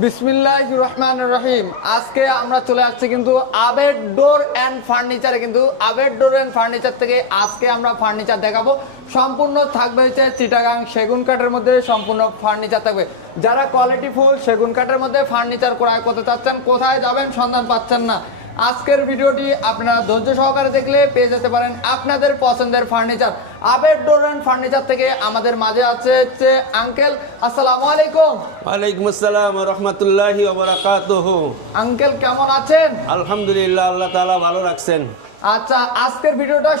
বিসমিল্লাহির রহমানির রহিম। আজকে আমরা চলে আসছি কিন্তু আবেদ ডোর অ্যান্ড ফার্নিচারে। কিন্তু আবেদ ডোর অ্যান্ড ফার্নিচার থেকে আজকে আমরা ফার্নিচার দেখাবো। সম্পূর্ণ থাকবে হচ্ছে চিটাগাং সেগুন কাঠের মধ্যে সম্পূর্ণ ফার্নিচার থাকবে। যারা কোয়ালিটি ফুল সেগুন কাঠের মধ্যে ফার্নিচার ক্রয় করতে চাচ্ছেন, কোথায় যাবেন সন্ধান পাচ্ছেন না, আজকের ভিডিওটি আপনারা ধৈর্য সহকারে দেখলে পেয়ে যেতে পারেন আপনাদের পছন্দের furniture. Abed door and furniture থেকে আমাদের মাঝে আছে হচ্ছে আঙ্কেল। আসসালামু আলাইকুম। ওয়ালাইকুম আসসালাম ওয়া রাহমাতুল্লাহি ওয়া বারাকাতুহু। আঙ্কেল কেমন আছেন? আলহামদুলিল্লাহ, আল্লাহ তাআলা ভালো রাখছেন। আচ্ছা, আজকের ভিডিওটা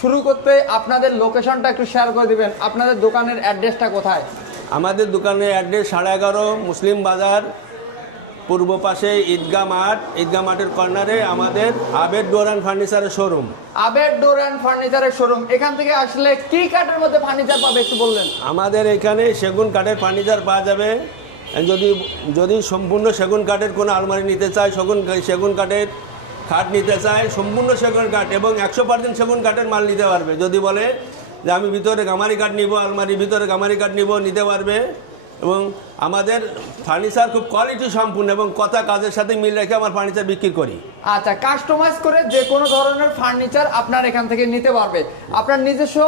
শুরু করতে আপনাদের লোকেশনটা একটু শেয়ার করে দিবেন। আপনাদের দোকানের অ্যাড্রেসটা কোথায়? আমাদের দোকানের অ্যাড্রেস 11.5 মুসলিম বাজার, পূর্ব পাশে ঈদগাহ মাঠ। ঈদগাহ মাঠের কর্নারে আমাদের আবেদ ডোর অ্যান্ড ফার্নিচারের শোরুম। আবেদ ডোর অ্যান্ড ফার্নিচারের শোরুম। এখান থেকে আসলে কি কাঠের মধ্যে ফার্নিচার পাবে একটু বললেন। আমাদের এখানে সেগুন কাঠের ফার্নিচার পাওয়া যাবে। যদি সম্পূর্ণ সেগুন কাঠের কোনো আলমারি নিতে চায়, সেগুন কাঠের খাট নিতে চায়, সম্পূর্ণ সেগুন কাঠ এবং 100% সেগুন কাঠের মাল নিতে পারবে। যদি বলে যে আমি ভিতরে গামারি কাঠ নিব, আলমারির ভিতরে গামারি কাঠ নিব, নিতে পারবে। এবং আমাদের ফার্নিচার খুব কোয়ালিটি সম্পূর্ণ এবং কথা কাজের সাথে মিল রেখে আমার ফার্নিচার বিক্রি করি। আচ্ছা, কাস্টমাইজ করে যে কোনো ধরনের ফার্নিচার আপনার এখান থেকে নিতে পারবে। আপনার নিজস্ব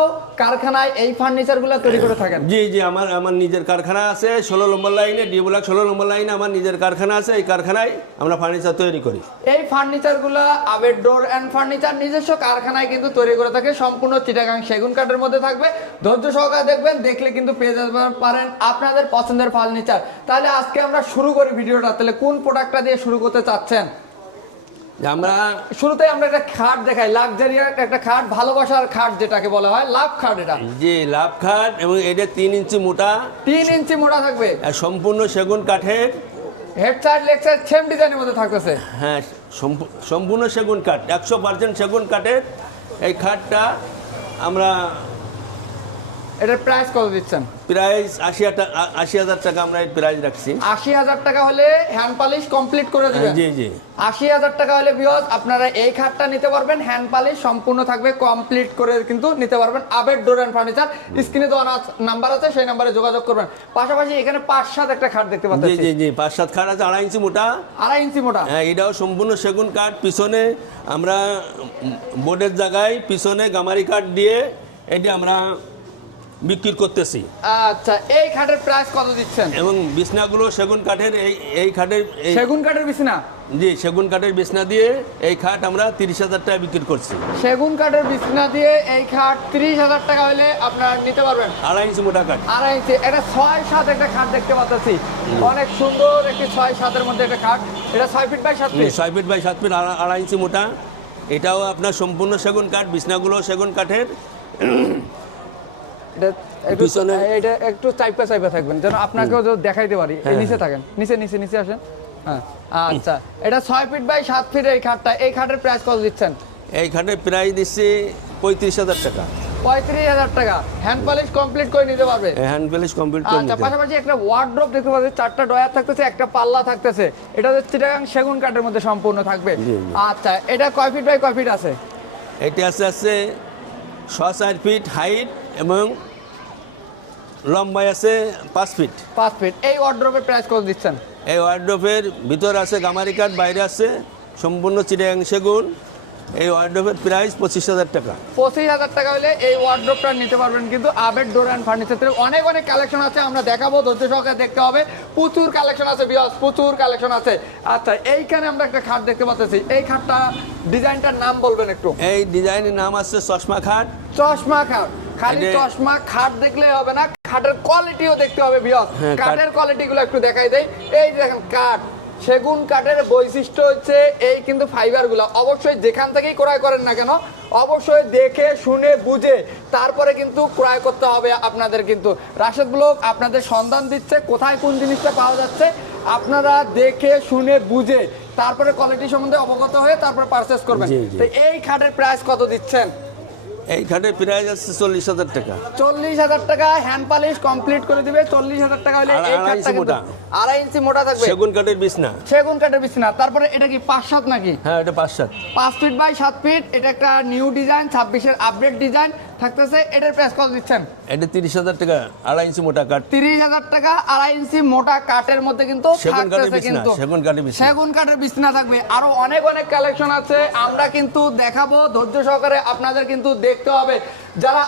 কারখানায় এই ফার্নিচারগুলো তৈরি করে থাকেন? জি, আমার নিজের কারখানা আছে 16 নম্বর লাইনে, ডি ব্লক 16 নম্বর লাইনে আমার নিজের কারখানা আছে। এই কারখানায় আমরা ফার্নিচার তৈরি করি। এই ফার্নিচারগুলো আবেদ ডোর অ্যান্ড ফার্নিচার নিজস্ব কারখানায় কিন্তু তৈরি করে থাকে। সম্পূর্ণ চিটাগাং সেগুন কাঠের মধ্যে থাকবে। ধৈর্য সহকারে দেখবেন, দেখলে কিন্তু পেয়ে যেতে পারেন আপনাদের পছন্দের ফার্নিচার। তাহলে আজকে আমরা শুরু করি ভিডিওটা। তাহলে কোন প্রোডাক্টটা দিয়ে শুরু করতে চাচ্ছেন? আমরা শুরুতে আমরা একটা খাট দেখাই, লাক্সারিয়াস একটা খাট, ভালোবাসার খাট যেটাকে বলা হয়, লাভ খাট। এটা জি লাভ খাট এবং এটা 3 ইঞ্চি মোটা, 3 ইঞ্চি মোটা থাকবে, সম্পূর্ণ সেগুন কাঠের। Head side leg side same ডিজাইনের মধ্যে থাকতেছে। হ্যাঁ, সম্পূর্ণ সেগুন কাঠ, 100% সেগুন কাঠের এই খাটটা আমরা। এটার প্রাইস কত দিচ্ছেন? প্রাইস 80,000 টাকা আমরা এই প্রাইস রাখছি। 80,000 টাকা হলে হ্যান্ড পলিশ কমপ্লিট করে দিবেন? জি 80,000 টাকা হলে ভিউয়ার্স আপনারা এই খাটটা নিতে পারবেন। হ্যান্ড পলিশ সম্পূর্ণ থাকবে, কমপ্লিট করে কিন্তু নিতে পারবেন। আবেদ ডোর অ্যান্ড ফার্নিচার, স্ক্রিনে দেওয়া নাম্বার আছে, সেই নাম্বারে যোগাযোগ করবেন। পাশাপাশি এখানে 5-7 একটা খাট দেখতে পাচ্ছেন। জি 5-7 খাট আছে, 2.5 ইঞ্চি মোটা। 2.5 ইঞ্চি মোটা, হ্যাঁ, এটাও সম্পূর্ণ সেগুন কাঠ। পিছনে আমরা বোর্ডের জায়গায় পিছনে গামারি কাঠ দিয়ে এটি আমরা বিক্রি করতেছি। আচ্ছা, এই খাটের প্রাইস কত দিচ্ছেন? এবং বিছনাগুলো সেগুন কাঠের। এই খাটের সেগুন কাঠের বিছনা? জি, সেগুন কাঠের বিছনা দিয়ে এই খাট আমরা 30,000 টাকা বিক্রি করছি। সেগুন কাঠের বিছনা দিয়ে এই খাট 30,000 টাকা হলে আপনারা নিতে পারবেন। 2.5 ইঞ্চি মোটা কাঠ। 2.5 ইঞ্চি, এটা 6-7 একটা খাট দেখতে পাচ্ছি। অনেক সুন্দর একটি 6-7 এর মধ্যে একটা খাট। এটা 6 feet by 7 feet. 6 feet by 7 feet, 2.5 inch মোটা। এটাও আপনার সম্পূর্ণ সেগুন কাঠ, বিছনাগুলো সেগুন কাঠের। এটা একটু চাইপা থাকবেন যেন আপনাকেও দেখাইতে পারি। নিচে থাকেন, নিচে আসেন। হ্যাঁ, আচ্ছা, এটা 6 ফিট বাই 7 ফিট এই খাটটা। এই খাটের প্রাইস কত দিচ্ছেন? এই খাটের প্রাইস দিচ্ছি 35,000 টাকা। 35,000 টাকা হ্যান্ড পলিশ কমপ্লিট করে নিতে পারবে। হ্যান্ড পলিশ কমপ্লিট করে আচ্ছা, নিতে। পাশাপাশি একটা ওয়ার্ড্রপ দেখতে পাচ্ছি, 4টা ডয়ার থাকতেছে, একটা পাল্লা থাকতেছে। এটা হচ্ছে চিটাগাং সেগুন কাঠের মধ্যে সম্পূর্ণ থাকবে। আচ্ছা, এটা কয় ফিট বাই কয় ফিট আছে? এটা আছে 6-4 ফিট হাইট এবং লম্বায় আছে 5 ফিট। 5 ফিট। এই ওয়ার্ড্রপের প্রাইস কত দিচ্ছেন? এই ওয়ার্ডরোবের ভিতর আছে গামারি কাঠ, বাইরে আছে সম্পূর্ণ চিটাগাং সেগুন। এই ওয়ার্ডরোবের প্রাইস 25,000 টাকা। 25,000 টাকা হলে এই ওয়ার্ডরোবটা নিতে পারবেন। কিন্তু আবেদ ডোর অ্যান্ড ফার্নিচার থেকে অনেক কালেকশন আছে, আমরা দেখাবো, ধৈর্য সহকারে দেখতে হবে। প্রচুর কালেকশন আছে ভিউয়ার্স, প্রচুর কালেকশন আছে। আচ্ছা, এইখানে আমরা একটা খাট দেখতে পাচ্ছি। এই খাটটা ডিজাইনটার নাম বলবেন একটু? এই ডিজাইনের নাম আছে চশমা খাট। চশমা খাট। খালি চশমা খাট দেখলে হবে না, খাটের কোয়ালিটিও দেখতে হবে ভিউয়ার্স। কাঠের কোয়ালিটিগুলো একটু দেখাই দেই। এই দেখেন কাঠ, সেগুন কাঠের বৈশিষ্ট্য হচ্ছে এই কিন্তু ফাইবারগুলো অবশ্যই যেখান থেকেই ক্রয় করেন না কেন, অবশ্যই দেখে শুনে বুঝে তারপরে কিন্তু ক্রয় করতে হবে আপনাদের। কিন্তু রাশেদ ব্লগ আপনাদের সন্ধান দিচ্ছে কোথায় কোন জিনিসটা পাওয়া যাচ্ছে। আপনারা দেখে শুনে বুঝে তারপরে কোয়ালিটি সম্বন্ধে অবগত হয়ে তারপরে পারচেস করবেন। তো এই খাটের প্রাইস কত দিচ্ছেন? এই খাটের প্রাইস আছে 40,000 টাকা। 40,000 টাকা হ্যান্ড পলিশ কমপ্লিট করে দিবে। 40,000 টাকা হলে এই খাটটা কিন্তু 2.5 ইঞ্চি মোটা থাকবে, সেগুন কাঠের বিছনা। সেগুন কাঠের বিছনা। তারপরে এটা কি 5-7 নাকি? হ্যাঁ, এটা 5-7। 5 ফিট বাই 7 ফিট। এটা একটা নিউ ডিজাইন, 26-এর আপডেট ডিজাইন। থাকতেছে। এটার প্রাইস কত দিচ্ছেন? এটা 30,000 টাকা, 2.5 ইঞ্চি মোটা কাঠ। 30,000 টাকা 2.5 ইঞ্চি মোটা কাঠের মধ্যে কিন্তু সেগুন কাঠের থাকতেছে, বিছনা, কিন্তু সেগুন কাঠের বিছনা। সেগুন কাঠের বিছনা থাকবে। আরো অনেক অনেক কালেকশন আছে, আমরা কিন্তু দেখাবো, ধৈর্য সহকারে আপনাদের কিন্তু দেখতে হবে। যারা